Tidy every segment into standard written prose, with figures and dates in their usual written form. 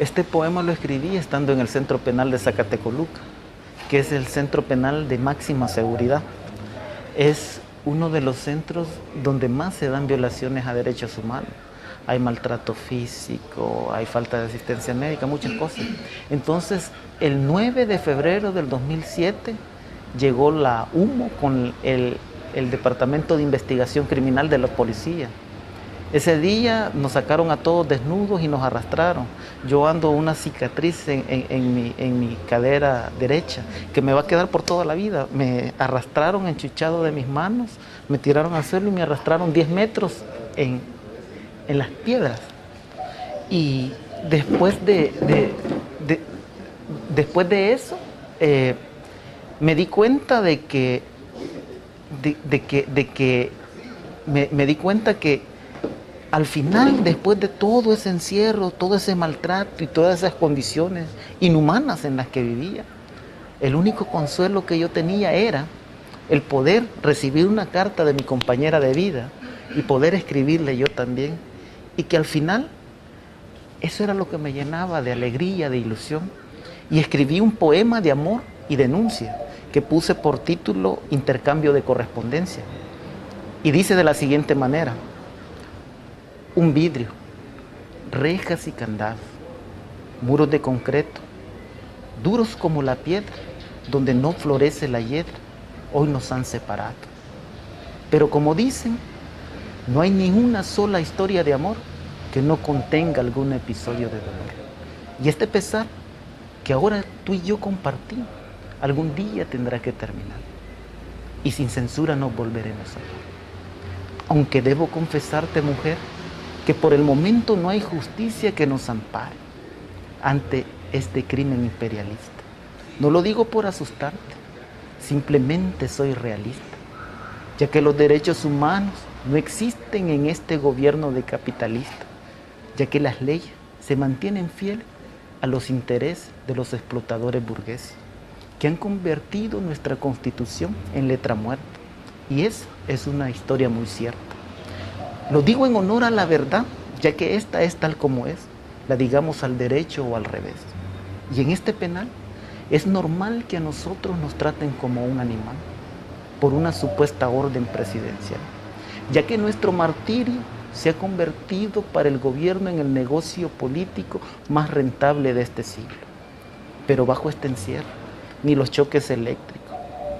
Este poema lo escribí estando en el Centro Penal de Zacatecoluca, que es el centro penal de máxima seguridad. Es uno de los centros donde más se dan violaciones a derechos humanos. Hay maltrato físico, hay falta de asistencia médica, muchas cosas. Entonces, el 9 de febrero del 2007 llegó la HUMO con el Departamento de Investigación Criminal de la Policía. Ese día nos sacaron a todos desnudos y nos arrastraron. Yo ando una cicatriz en mi cadera derecha, que me va a quedar por toda la vida. Me arrastraron enchuchado de mis manos, me tiraron al suelo y me arrastraron 10 metros en las piedras. Y después después de eso, me di cuenta de que me di cuenta que al final, después de todo ese encierro, todo ese maltrato y todas esas condiciones inhumanas en las que vivía, el único consuelo que yo tenía era el poder recibir una carta de mi compañera de vida y poder escribirle yo también. Y que al final, eso era lo que me llenaba de alegría, de ilusión. Y escribí un poema de amor y denuncia que puse por título Intercambio de correspondencia. Y dice de la siguiente manera: un vidrio, rejas y candados, muros de concreto, duros como la piedra, donde no florece la hiedra, hoy nos han separado. Pero como dicen, no hay ni una sola historia de amor que no contenga algún episodio de dolor. Y este pesar que ahora tú y yo compartimos, algún día tendrá que terminar. Y sin censura nos volveremos a amar. Aunque debo confesarte, mujer, que por el momento no hay justicia que nos ampare ante este crimen imperialista. No lo digo por asustarte, simplemente soy realista, ya que los derechos humanos no existen en este gobierno de capitalista, ya que las leyes se mantienen fieles a los intereses de los explotadores burgueses, que han convertido nuestra Constitución en letra muerta. Y esa es una historia muy cierta. Lo digo en honor a la verdad, ya que esta es tal como es, la digamos al derecho o al revés. Y en este penal es normal que a nosotros nos traten como un animal por una supuesta orden presidencial, ya que nuestro martirio se ha convertido para el gobierno en el negocio político más rentable de este siglo. Pero bajo este encierro, ni los choques eléctricos,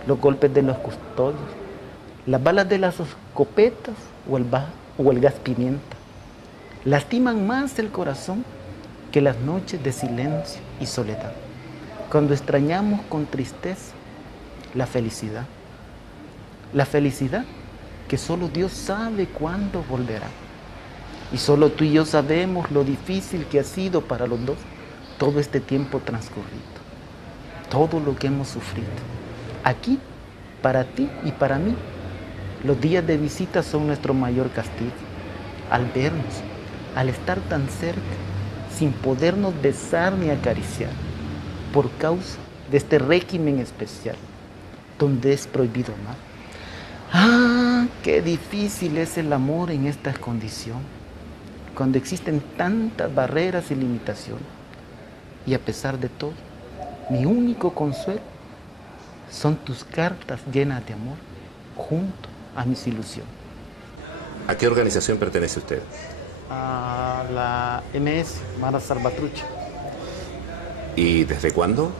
los golpes de los custodios, las balas de las escopetas o el gas pimienta lastiman más el corazón que las noches de silencio y soledad, cuando extrañamos con tristeza la felicidad que solo Dios sabe cuándo volverá. Y solo tú y yo sabemos lo difícil que ha sido para los dos todo este tiempo transcurrido, todo lo que hemos sufrido. Aquí, para ti y para mí, los días de visita son nuestro mayor castigo. Al vernos, al estar tan cerca, sin podernos besar ni acariciar, por causa de este régimen especial, donde es prohibido amar. ¡Ah! ¡Qué difícil es el amor en esta condición! Cuando existen tantas barreras y limitaciones. Y a pesar de todo, mi único consuelo son tus cartas llenas de amor, junto a mis ilusiones. ¿A qué organización pertenece usted? A la MS, Mara Salvatrucha. ¿Y desde cuándo?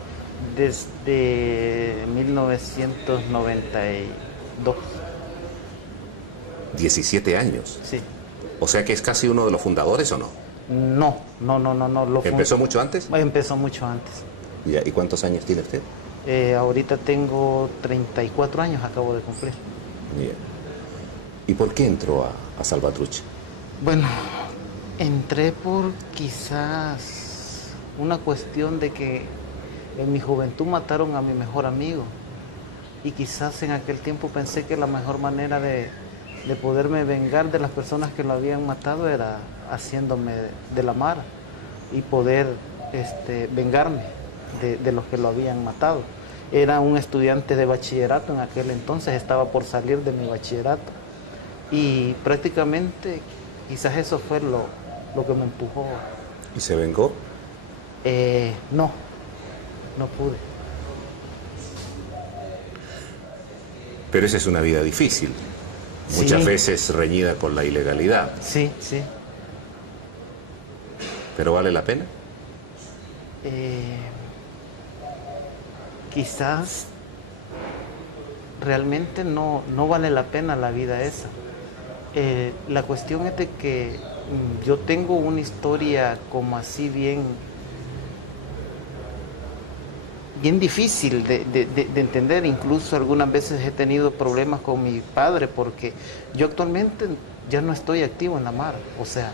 Desde 1992. 17 años. Sí. O sea que es casi uno de los fundadores, ¿o no? No. ¿Empezó mucho antes? Empezó mucho antes. Ya, ¿y cuántos años tiene usted? Ahorita tengo 34 años, acabo de cumplir. Bien. ¿Y por qué entró a Salvatrucha? Bueno, entré por quizás una cuestión de que en mi juventud mataron a mi mejor amigo. Y quizás en aquel tiempo pensé que la mejor manera de poderme vengar de las personas que lo habían matado era haciéndome de la Mara y poder vengarme de los que lo habían matado. Era un estudiante de bachillerato en aquel entonces, estaba por salir de mi bachillerato y prácticamente quizás eso fue lo que me empujó. ¿Y se vengó? No, no pude. Pero esa es una vida difícil, muchas Sí. veces reñida con la ilegalidad. Sí, sí. ¿Pero vale la pena? Quizás realmente no vale la pena la vida esa. La cuestión es de que yo tengo una historia como así bien difícil de entender. Incluso algunas veces he tenido problemas con mi padre porque yo actualmente ya no estoy activo en la mar. O sea,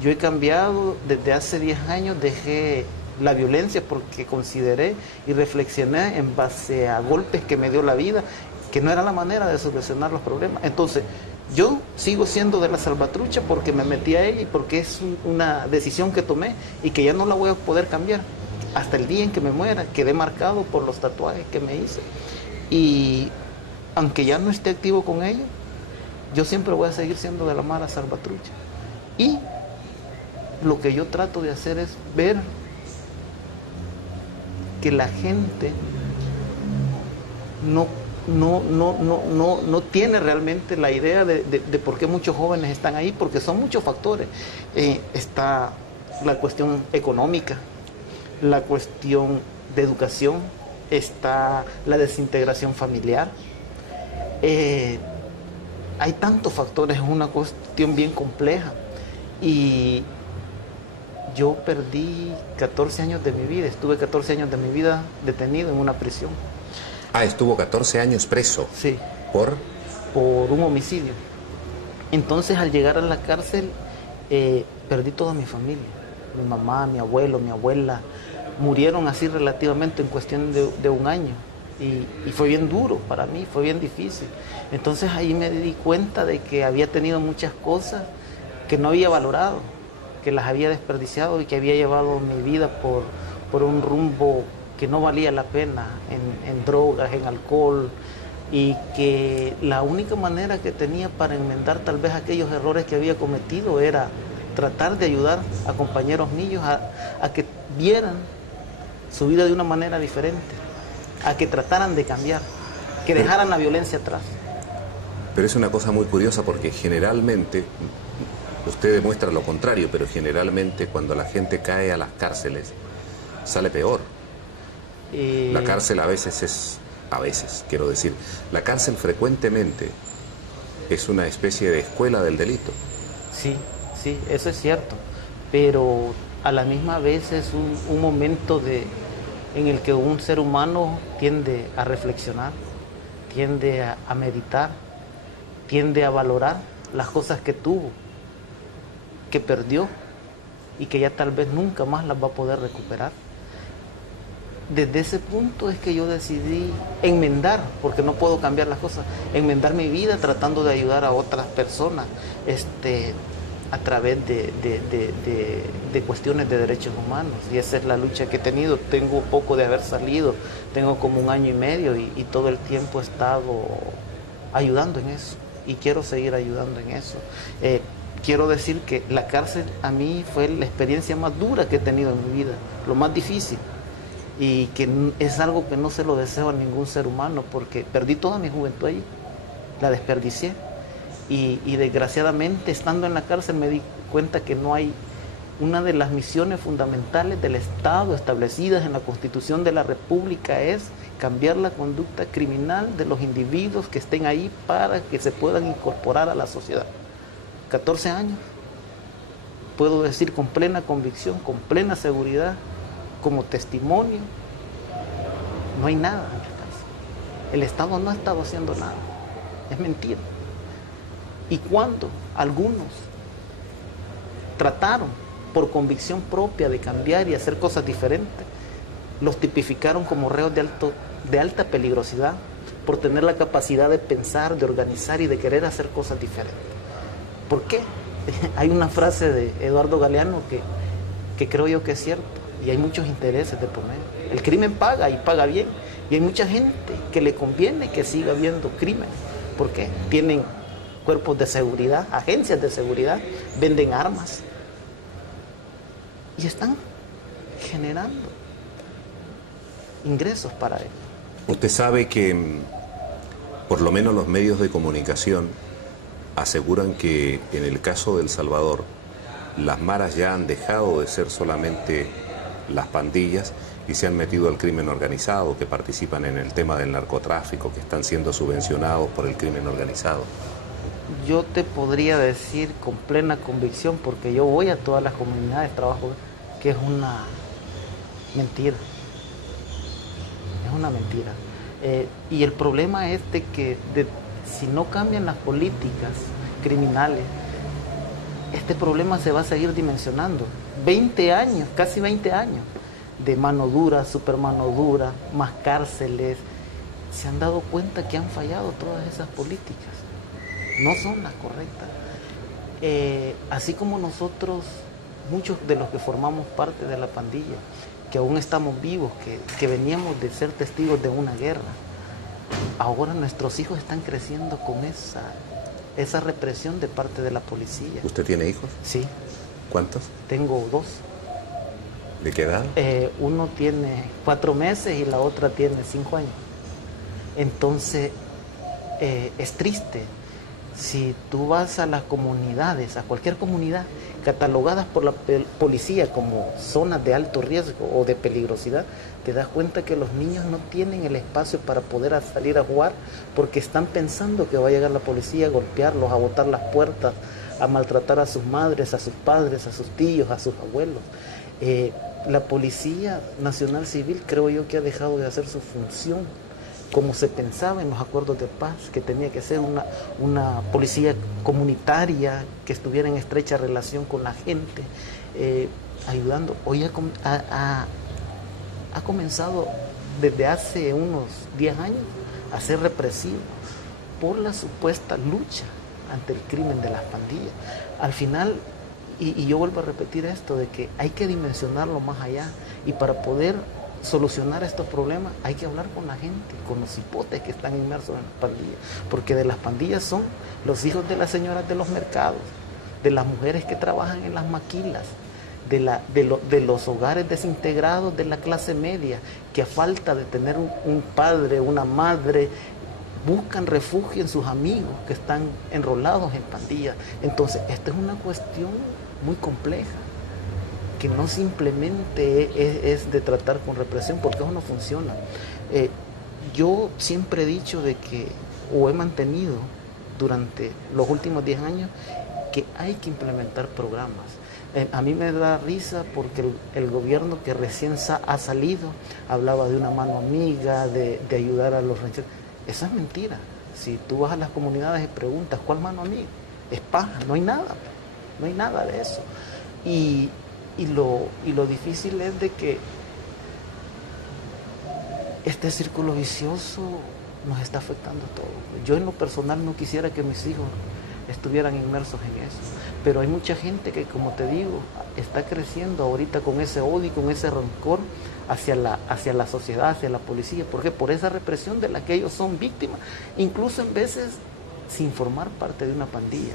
yo he cambiado desde hace 10 años, dejé la violencia porque consideré y reflexioné en base a golpes que me dio la vida, que no era la manera de solucionar los problemas. Entonces, yo sigo siendo de la salvatrucha porque me metí a ella y porque es una decisión que tomé y que ya no la voy a poder cambiar. Hasta el día en que me muera, quedé marcado por los tatuajes que me hice. Y aunque ya no esté activo con ella, yo siempre voy a seguir siendo de la mala salvatrucha. Y lo que yo trato de hacer es ver que la gente no tiene realmente la idea de por qué muchos jóvenes están ahí, porque son muchos factores. Está la cuestión económica, la cuestión de educación, está la desintegración familiar. Hay tantos factores, es una cuestión bien compleja. Y yo perdí 14 años de mi vida, estuve 14 años de mi vida detenido en una prisión. Ah, estuvo 14 años preso. Sí, ¿Por? por un homicidio. Entonces, al llegar a la cárcel, perdí toda mi familia. Mi mamá, mi abuelo, mi abuela, murieron así relativamente en cuestión de un año. Y fue bien duro para mí, fue bien difícil. Entonces ahí me di cuenta de que había tenido muchas cosas que no había valorado, que las había desperdiciado y que había llevado mi vida por un rumbo que no valía la pena, en drogas, en alcohol, y que la única manera que tenía para enmendar tal vez aquellos errores que había cometido era tratar de ayudar a compañeros míos a que vieran su vida de una manera diferente, a que trataran de cambiar, que dejaran la violencia atrás. Pero es una cosa muy curiosa porque generalmente, usted demuestra lo contrario, pero generalmente cuando la gente cae a las cárceles, sale peor. La cárcel quiero decir, la cárcel frecuentemente es una especie de escuela del delito. Sí, sí, eso es cierto, pero a la misma vez es un momento en el que un ser humano tiende a reflexionar, tiende a meditar, tiende a valorar las cosas que tuvo, que perdió y que ya tal vez nunca más las va a poder recuperar. Desde ese punto es que yo decidí enmendar, porque no puedo cambiar las cosas, enmendar mi vida tratando de ayudar a otras personas a través de cuestiones de derechos humanos. Y esa es la lucha que he tenido. Tengo poco de haber salido, tengo como 1 año y medio y todo el tiempo he estado ayudando en eso y quiero seguir ayudando en eso. Quiero decir que la cárcel a mí fue la experiencia más dura que he tenido en mi vida, lo más difícil. Y que es algo que no se lo deseo a ningún ser humano porque perdí toda mi juventud allí, la desperdicié y desgraciadamente estando en la cárcel me di cuenta que no hay una de las misiones fundamentales del Estado establecidas en la Constitución de la República es cambiar la conducta criminal de los individuos que estén ahí para que se puedan incorporar a la sociedad. 14 años, puedo decir con plena convicción, con plena seguridad, como testimonio, no hay nada en la cárcel. El Estado no ha estado haciendo nada. Es mentira. Y cuando algunos trataron por convicción propia de cambiar y hacer cosas diferentes, los tipificaron como reos de alta peligrosidad por tener la capacidad de pensar, de organizar y de querer hacer cosas diferentes. ¿Por qué? Hay una frase de Eduardo Galeano que creo yo que es cierto. Y hay muchos intereses de poner. El crimen paga y paga bien. Y hay mucha gente que le conviene que siga habiendo crimen. ¿Por qué? Tienen cuerpos de seguridad, agencias de seguridad, venden armas. Y están generando ingresos para él. Usted sabe que por lo menos los medios de comunicación aseguran que en el caso de El Salvador las maras ya han dejado de ser solamente las pandillas y se han metido al crimen organizado, que participan en el tema del narcotráfico, que están siendo subvencionados por el crimen organizado. Yo te podría decir con plena convicción, porque yo voy a todas las comunidades, trabajo, que es una mentira. Es una mentira. Y el problema es de que si no cambian las políticas criminales, este problema se va a seguir dimensionando. 20 años, casi 20 años de mano dura, super mano dura, más cárceles. Se han dado cuenta que han fallado todas esas políticas. No son las correctas. Así como nosotros, muchos de los que formamos parte de la pandilla, que aún estamos vivos, que veníamos de ser testigos de una guerra, ahora nuestros hijos están creciendo con esa represión de parte de la policía. ¿Usted tiene hijos? Sí. ¿Cuántos? Tengo 2. ¿De qué edad? Uno tiene 4 meses y la otra tiene 5 años. Entonces, es triste. Si tú vas a las comunidades, a cualquier comunidad, catalogadas por la policía como zonas de alto riesgo o de peligrosidad, te das cuenta que los niños no tienen el espacio para poder salir a jugar porque están pensando que va a llegar la policía a golpearlos, a botar las puertas, a maltratar a sus madres, a sus padres, a sus tíos, a sus abuelos. La Policía Nacional Civil creo yo que ha dejado de hacer su función como se pensaba en los acuerdos de paz, que tenía que ser una policía comunitaria que estuviera en estrecha relación con la gente, ayudando. Hoy ha comenzado desde hace unos 10 años a ser represivo por la supuesta lucha ante el crimen de las pandillas. Al final, y yo vuelvo a repetir esto, de que hay que dimensionarlo más allá, y para poder solucionar estos problemas hay que hablar con la gente, con los hipotes que están inmersos en las pandillas, porque de las pandillas son los hijos de las señoras de los mercados, de las mujeres que trabajan en las maquilas, de los hogares desintegrados de la clase media, que a falta de tener un padre, una madre, buscan refugio en sus amigos que están enrolados en pandillas. Entonces, esta es una cuestión muy compleja, que no simplemente es de tratar con represión, porque eso no funciona. Yo siempre he dicho de que, o he mantenido durante los últimos 10 años, que hay que implementar programas. A mí me da risa porque el gobierno que recién ha salido hablaba de una mano amiga, de ayudar a los rancheros. Eso es mentira. Si tú vas a las comunidades y preguntas, ¿cuál mano amiga? Es paja, no hay nada de eso. Y lo difícil es de que este círculo vicioso nos está afectando a todos. Yo en lo personal no quisiera que mis hijos estuvieran inmersos en eso, pero hay mucha gente que, como te digo, está creciendo ahorita con ese odio y con ese rencor hacia la sociedad, hacia la policía. ¿Por qué? Por esa represión de la que ellos son víctimas, incluso en veces sin formar parte de una pandilla.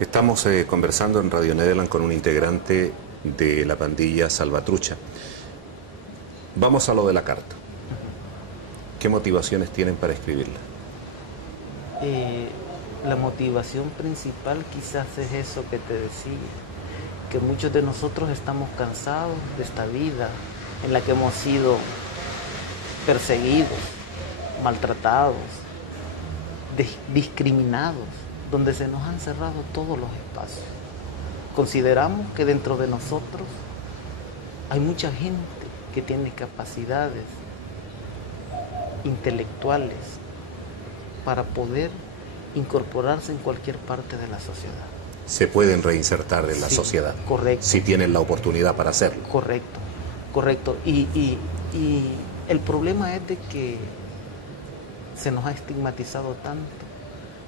Estamos conversando en Radio Nederland con un integrante de la pandilla Salvatrucha. Vamos a lo de la carta. ¿Qué motivaciones tienen para escribirla? La motivación principal quizás es eso que te decía, que muchos de nosotros estamos cansados de esta vida en la que hemos sido perseguidos, maltratados, discriminados, donde se nos han cerrado todos los espacios. Consideramos que dentro de nosotros hay mucha gente que tiene capacidades intelectuales para poder incorporarse en cualquier parte de la sociedad. Se pueden reinsertar en la sociedad. Correcto. Si tienen la oportunidad para hacerlo. Correcto. Y el problema es de que se nos ha estigmatizado tanto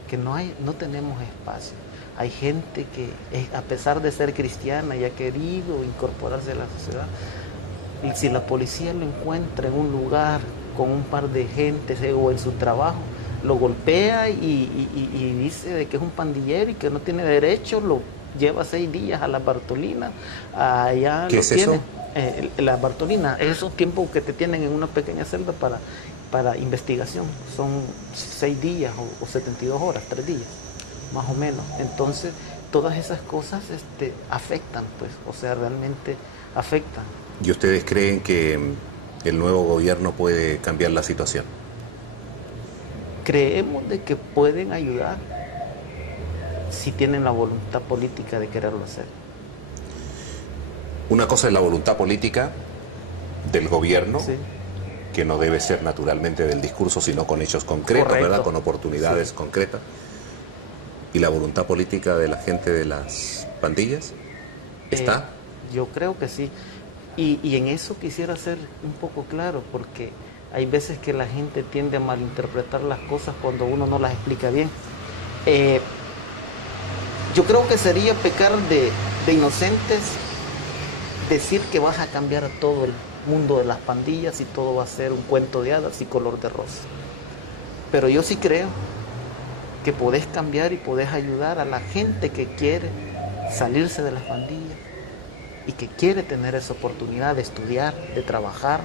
que no tenemos espacio. Hay gente que, a pesar de ser cristiana, y ha querido incorporarse a la sociedad. Y si la policía lo encuentra en un lugar con un par de gente o en su trabajo, lo golpea y dice de que es un pandillero y que no tiene derecho, lo lleva 6 días a la Bartolina. Allá ¿Qué es eso? La Bartolina, esos tiempos que te tienen en una pequeña celda para investigación, son 6 días o 72 horas, 3 días, más o menos. Entonces, todas esas cosas afectan, pues, o sea, realmente afectan. ¿Y ustedes creen que el nuevo gobierno puede cambiar la situación? Creemos de que pueden ayudar si tienen la voluntad política de quererlo hacer. Una cosa es la voluntad política del gobierno, Sí. que no debe ser naturalmente del discurso, sino con hechos concretos, Correcto. ¿verdad? Con oportunidades concretas. ¿Y la voluntad política de la gente de las pandillas? ¿Está? Yo creo que sí. Y en eso quisiera ser un poco claro, porque hay veces que la gente tiende a malinterpretar las cosas cuando uno no las explica bien. Yo creo que sería pecar de inocentes decir que vas a cambiar a todo el mundo de las pandillas y todo va a ser un cuento de hadas y color de rosa. Pero yo sí creo que podés cambiar y podés ayudar a la gente que quiere salirse de las pandillas y que quiere tener esa oportunidad de estudiar, de trabajar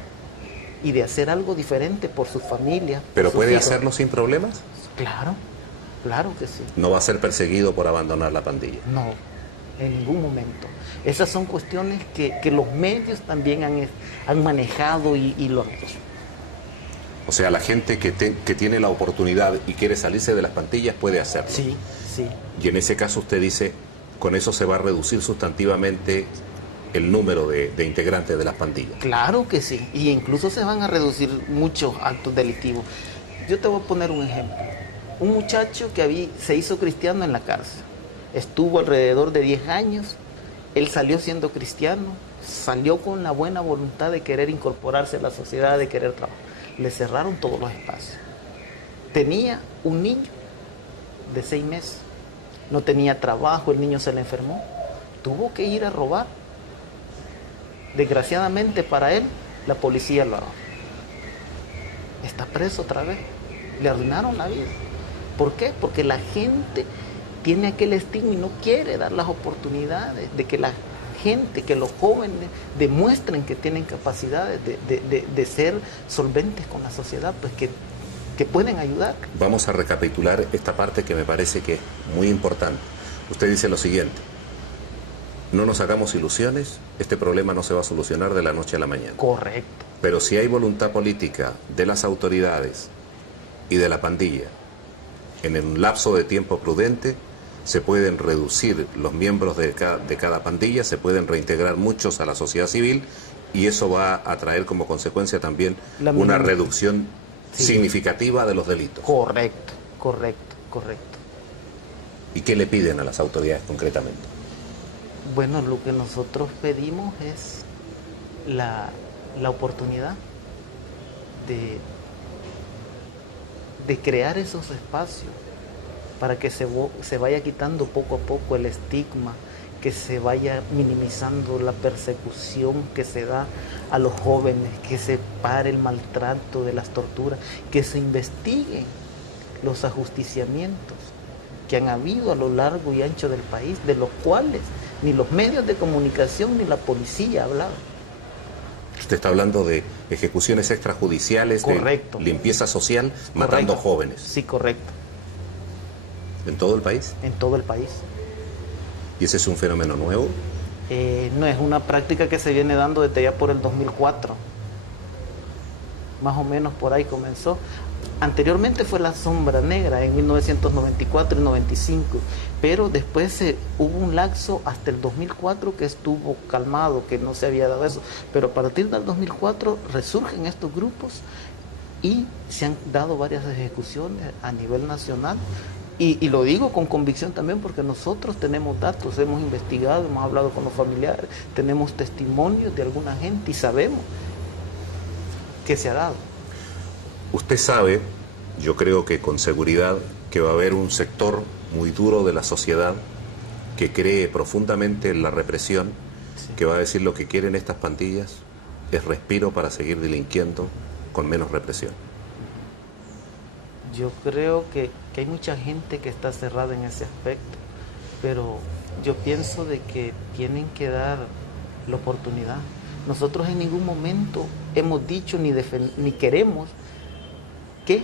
y de hacer algo diferente por su familia. ¿Pero sus puede hijos. hacerlo sin problemas? Claro, claro que sí. ¿No va a ser perseguido por abandonar la pandilla? No, en ningún momento. Esas son cuestiones que los medios también han manejado y lo han hecho. O sea, la gente que tiene la oportunidad y quiere salirse de las pandillas puede hacerlo. Sí, sí. Y en ese caso usted dice, con eso se va a reducir sustantivamente el número de integrantes de las pandillas. Claro que sí. Y incluso se van a reducir muchos actos delictivos. Yo te voy a poner un ejemplo. Un muchacho que se hizo cristiano en la cárcel. Estuvo alrededor de 10 años. Él salió siendo cristiano. Salió con la buena voluntad de querer incorporarse a la sociedad, de querer trabajar. Le cerraron todos los espacios. Tenía un niño de 6 meses. No tenía trabajo, el niño se le enfermó. Tuvo que ir a robar. Desgraciadamente para él, la policía lo agarró. Está preso otra vez. Le arruinaron la vida. ¿Por qué? Porque la gente tiene aquel estigma y no quiere dar las oportunidades de que la gente, que los jóvenes demuestren que tienen capacidades de ser solventes con la sociedad, pues que pueden ayudar. Vamos a recapitular esta parte que me parece que es muy importante. Usted dice lo siguiente: no nos hagamos ilusiones, este problema no se va a solucionar de la noche a la mañana. Correcto. Pero si hay voluntad política de las autoridades y de la pandilla, en un lapso de tiempo prudente, se pueden reducir los miembros de cada pandilla, se pueden reintegrar muchos a la sociedad civil y eso va a traer como consecuencia también una reducción significativa de los delitos. Correcto, correcto, correcto. ¿Y qué le piden a las autoridades concretamente? Bueno, lo que nosotros pedimos es la oportunidad de crear esos espacios para que se vaya quitando poco a poco el estigma, que se vaya minimizando la persecución que se da a los jóvenes, que se pare el maltrato de las torturas, que se investiguen los ajusticiamientos que han habido a lo largo y ancho del país, de los cuales ni los medios de comunicación ni la policía ha hablado. Usted está hablando de ejecuciones extrajudiciales, correcto, de limpieza social, matando correcto, jóvenes. Sí, correcto. ¿En todo el país? En todo el país. ¿Y ese es un fenómeno nuevo? No, es una práctica que se viene dando desde ya por el 2004. Más o menos por ahí comenzó. Anteriormente fue la sombra negra en 1994 y 95, pero después hubo un lapso hasta el 2004 que estuvo calmado, que no se había dado eso. Pero a partir del 2004 resurgen estos grupos y se han dado varias ejecuciones a nivel nacional. Y lo digo con convicción también porque nosotros tenemos datos, hemos investigado, hemos hablado con los familiares, tenemos testimonios de alguna gente y sabemos que se ha dado. Usted sabe, yo creo que con seguridad, que va a haber un sector muy duro de la sociedad que cree profundamente en la represión, sí, que va a decir lo que quieren estas pandillas es respiro para seguir delinquiendo con menos represión. Yo creo que hay mucha gente que está cerrada en ese aspecto, pero yo pienso de que tienen que dar la oportunidad, Nosotros en ningún momento hemos dicho ni queremos que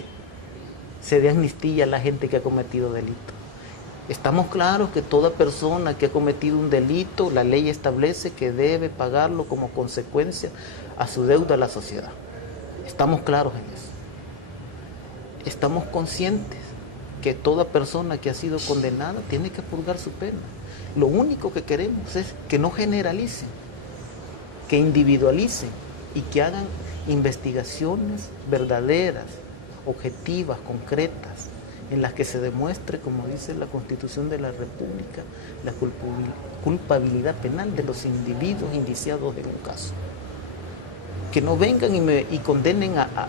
se dé amnistía a la gente que ha cometido delito. Estamos claros que toda persona que ha cometido un delito, la ley establece que debe pagarlo como consecuencia a su deuda a la sociedad. Estamos claros en eso. Estamos conscientes que toda persona que ha sido condenada tiene que purgar su pena. Lo único que queremos es que no generalicen, que individualicen y que hagan investigaciones verdaderas, objetivas, concretas, en las que se demuestre, como dice la Constitución de la República, la culpabilidad penal de los individuos indiciados en un caso. Que no vengan y condenen a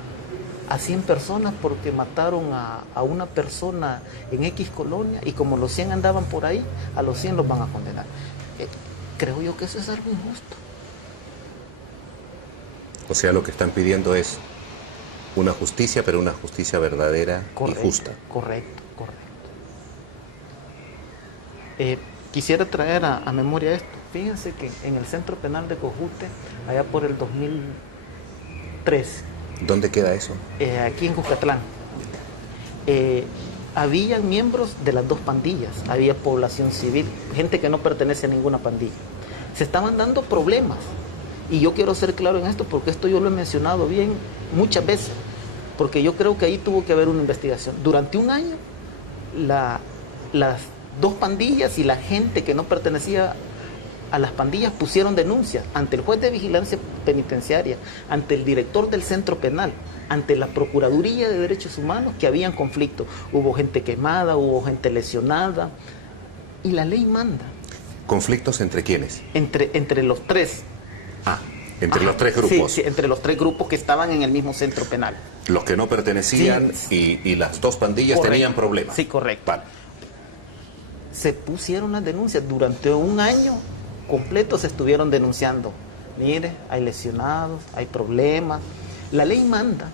100 personas porque mataron a una persona en X colonia, y como los 100 andaban por ahí, a los 100 los van a condenar. Creo yo que eso es algo injusto. O sea, lo que están pidiendo es una justicia, pero una justicia verdadera y justa. Correcto. Quisiera traer a memoria esto. Fíjense que en el Centro Penal de Cojute, allá por el 2003. ¿Dónde queda eso? Aquí en Cuscatlán. Había miembros de las dos pandillas, había población civil, gente que no pertenece a ninguna pandilla. Se estaban dando problemas. Y yo quiero ser claro en esto, porque esto yo lo he mencionado bien muchas veces, porque yo creo que ahí tuvo que haber una investigación. Durante un año, las dos pandillas y la gente que no pertenecía a las pandillas pusieron denuncias ante el juez de vigilancia penitenciaria, ante el director del centro penal, ante la Procuraduría de Derechos Humanos, que habían conflictos. Hubo gente quemada, hubo gente lesionada, y la ley manda. ¿Conflictos entre quiénes? Entre los tres. Entre los tres grupos. Sí, entre los tres grupos que estaban en el mismo centro penal. Los que no pertenecían, sí. y las dos pandillas tenían problemas. Sí, correcto. Vale. Se pusieron las denuncias. Durante un año completo se estuvieron denunciando. Mire, hay lesionados, hay problemas. La ley manda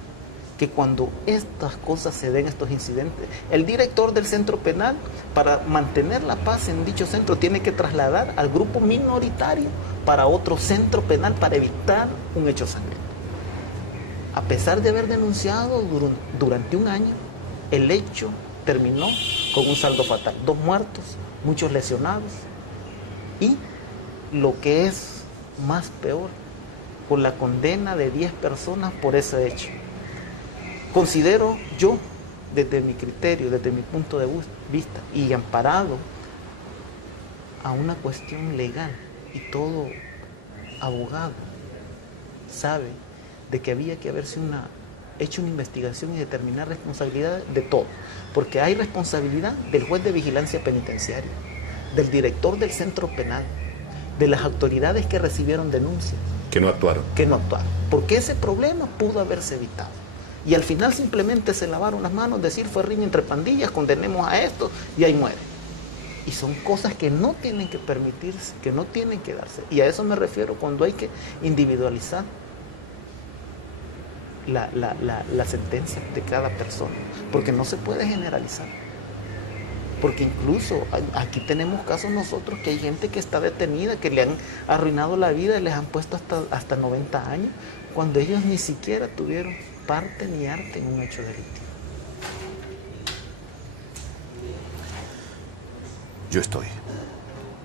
que cuando estas cosas se den, estos incidentes, el director del centro penal, para mantener la paz en dicho centro, tiene que trasladar al grupo minoritario para otro centro penal para evitar un hecho sangriento. A pesar de haber denunciado durante un año, el hecho terminó con un saldo fatal. 2 muertos, muchos lesionados, y lo que es más peor, con la condena de 10 personas por ese hecho. Considero yo, desde mi criterio, desde mi punto de vista, y amparado a una cuestión legal, y todo abogado sabe de que había que haberse hecho una investigación y determinar responsabilidad de todo, porque hay responsabilidad del juez de vigilancia penitenciaria, del director del centro penal, de las autoridades que recibieron denuncias. Que no actuaron. Porque ese problema pudo haberse evitado. Y al final simplemente se lavaron las manos, decir fue riña entre pandillas, condenemos a esto y ahí muere. Y son cosas que no tienen que permitirse, que no tienen que darse. Y a eso me refiero cuando hay que individualizar la sentencia de cada persona, porque no se puede generalizar. Porque incluso aquí tenemos casos nosotros que hay gente que está detenida, que le han arruinado la vida y les han puesto hasta 90 años, cuando ellos ni siquiera tuvieron parte ni arte en un hecho delictivo. Yo estoy.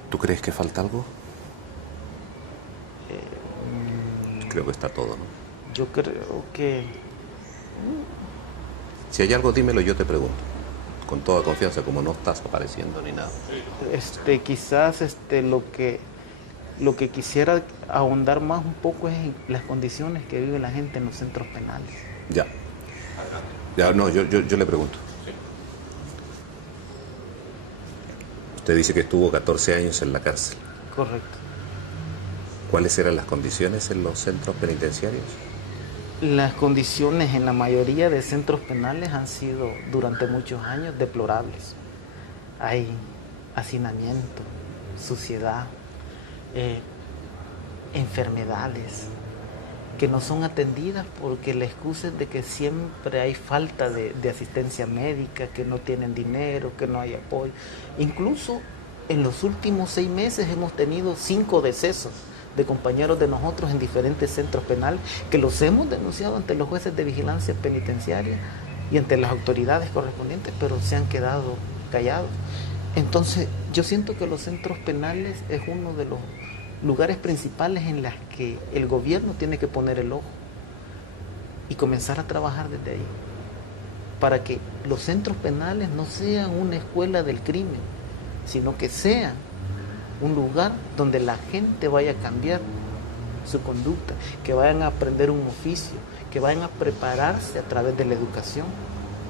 ¿Tú crees que falta algo? Creo que está todo, ¿no? Yo creo que... Si hay algo, dímelo, yo te pregunto. Con toda confianza, como no estás apareciendo ni nada. Quizás lo que quisiera ahondar más un poco es en las condiciones que vive la gente en los centros penales. No, yo le pregunto. Usted dice que estuvo 14 años en la cárcel. Correcto. ¿Cuáles eran las condiciones en los centros penitenciarios? Las condiciones en la mayoría de centros penales han sido durante muchos años deplorables. Hay hacinamiento, suciedad, enfermedades que no son atendidas porque la excusa es de que siempre hay falta de asistencia médica, que no tienen dinero, que no hay apoyo. Incluso en los últimos 6 meses hemos tenido 5 decesos de compañeros de nosotros en diferentes centros penales, que los hemos denunciado ante los jueces de vigilancia penitenciaria y ante las autoridades correspondientes, pero se han quedado callados. Entonces, yo siento que los centros penales es uno de los lugares principales en los que el gobierno tiene que poner el ojo y comenzar a trabajar desde ahí, para que los centros penales no sean una escuela del crimen, sino que sean un lugar donde la gente vaya a cambiar su conducta, que vayan a aprender un oficio, que vayan a prepararse a través de la educación,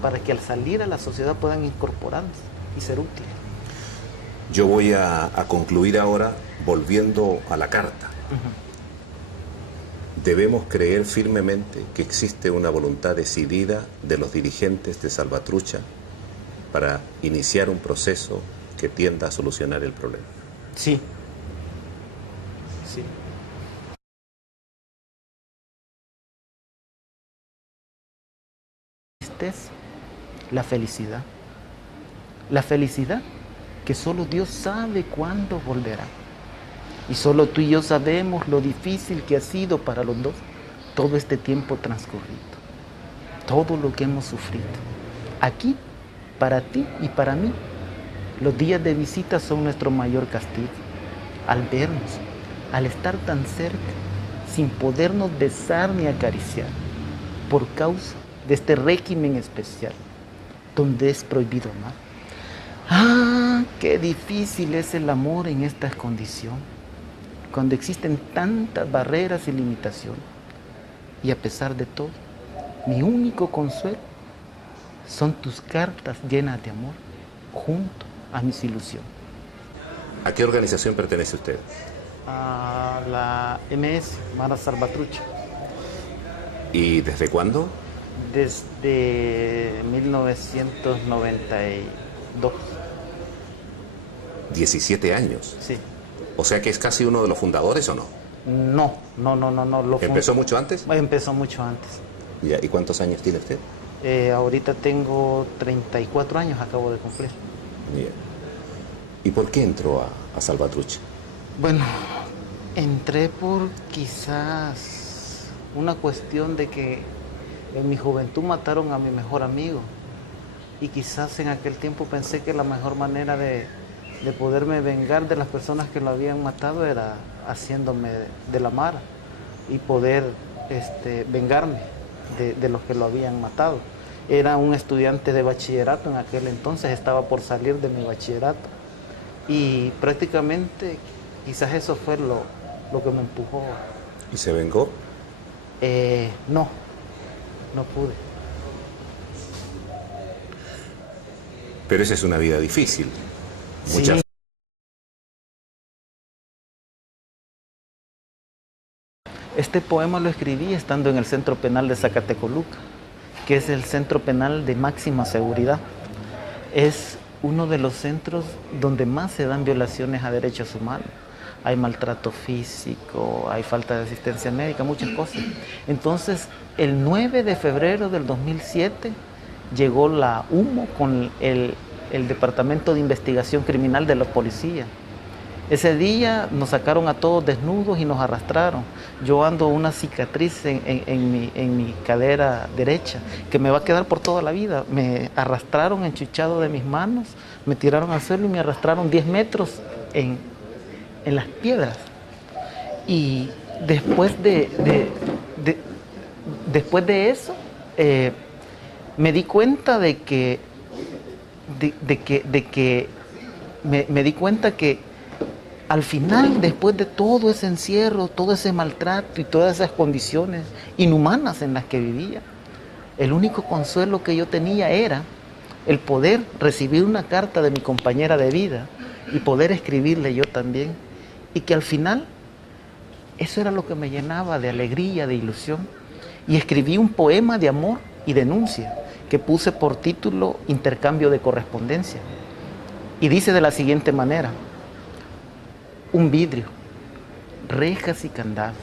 para que al salir a la sociedad puedan incorporarse y ser útiles. Yo voy a concluir ahora volviendo a la carta. Debemos creer firmemente que existe una voluntad decidida de los dirigentes de Salvatrucha para iniciar un proceso que tienda a solucionar el problema. Sí. Sí. Esta es la felicidad. La felicidad que solo Dios sabe cuándo volverá. Y solo tú y yo sabemos lo difícil que ha sido para los dos todo este tiempo transcurrido. Todo lo que hemos sufrido. Aquí, para ti y para mí, los días de visita son nuestro mayor castigo. Al vernos, al estar tan cerca, sin podernos besar ni acariciar, por causa de este régimen especial, donde es prohibido amar. ¡Ah! ¡Qué difícil es el amor en estas condiciones! Cuando existen tantas barreras y limitaciones. Y a pesar de todo, mi único consuelo son tus cartas llenas de amor, junto a mis ilusiones. ¿A qué organización pertenece usted? A la MS, Mara Salvatrucha. ¿Y desde cuándo? Desde 1992. 17 años. Sí. O sea que es casi uno de los fundadores, ¿o no? No. ¿Empezó mucho antes? Empezó mucho antes. Ya, ¿y cuántos años tiene usted? Ahorita tengo 34 años, acabo de cumplir. Bien. ¿Y por qué entró a Salvatrucha? Bueno, entré por quizás una cuestión de que en mi juventud mataron a mi mejor amigo. Y quizás en aquel tiempo pensé que la mejor manera de poderme vengar de las personas que lo habían matado era haciéndome de la mara y poder vengarme de los que lo habían matado. Era un estudiante de bachillerato en aquel entonces, estaba por salir de mi bachillerato y prácticamente quizás eso fue lo que me empujó. ¿Y se vengó? No pude. Pero esa es una vida difícil. Sí. Este poema lo escribí estando en el Centro Penal de Zacatecoluca, que es el centro penal de máxima seguridad. Es uno de los centros donde más se dan violaciones a derechos humanos. Hay maltrato físico, hay falta de asistencia médica, muchas cosas. Entonces, el 9 de febrero del 2007 llegó la UMO con el Departamento de Investigación Criminal de la Policía. Ese día nos sacaron a todos desnudos y nos arrastraron. Yo ando una cicatriz en mi cadera derecha, que me va a quedar por toda la vida. Me arrastraron enchuchado de mis manos, me tiraron al suelo y me arrastraron 10 metros en las piedras. Y después de eso, me di cuenta me di cuenta que al final, después de todo ese encierro, todo ese maltrato y todas esas condiciones inhumanas en las que vivía, el único consuelo que yo tenía era el poder recibir una carta de mi compañera de vida y poder escribirle yo también. Y que al final, eso era lo que me llenaba de alegría, de ilusión. Y escribí un poema de amor y denuncia que puse por título Intercambio de correspondencia. Y dice de la siguiente manera: un vidrio, rejas y candados,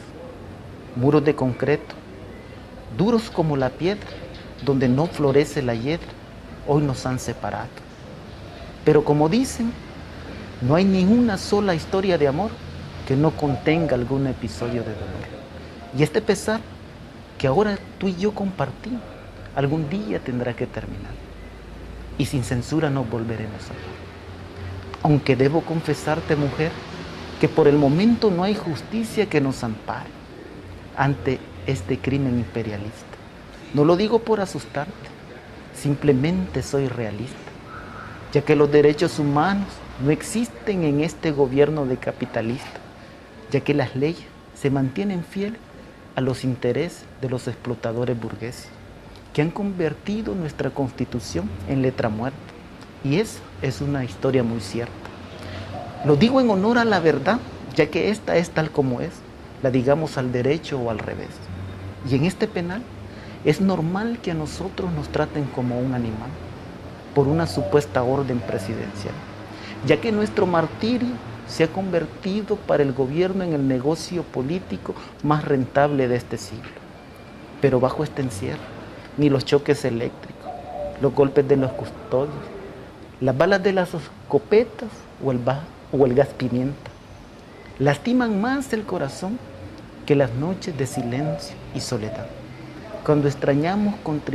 muros de concreto, duros como la piedra, donde no florece la hiedra, hoy nos han separado. Pero como dicen, no hay ni una sola historia de amor que no contenga algún episodio de dolor. Y este pesar que ahora tú y yo compartimos, algún día tendrá que terminar. Y sin censura nos volveremos a hablar. Aunque debo confesarte, mujer, que por el momento no hay justicia que nos ampare ante este crimen imperialista. No lo digo por asustarte, simplemente soy realista, ya que los derechos humanos no existen en este gobierno de capitalista, ya que las leyes se mantienen fieles a los intereses de los explotadores burgueses, que han convertido nuestra Constitución en letra muerta. Y eso es una historia muy cierta. Lo digo en honor a la verdad, ya que esta es tal como es, la digamos al derecho o al revés. Y en este penal es normal que a nosotros nos traten como un animal por una supuesta orden presidencial, ya que nuestro martirio se ha convertido para el gobierno en el negocio político más rentable de este siglo. Pero bajo este encierro, ni los choques eléctricos, los golpes de los custodios, las balas de las escopetas o el gas pimienta lastiman más el corazón que las noches de silencio y soledad, cuando extrañamos con tristeza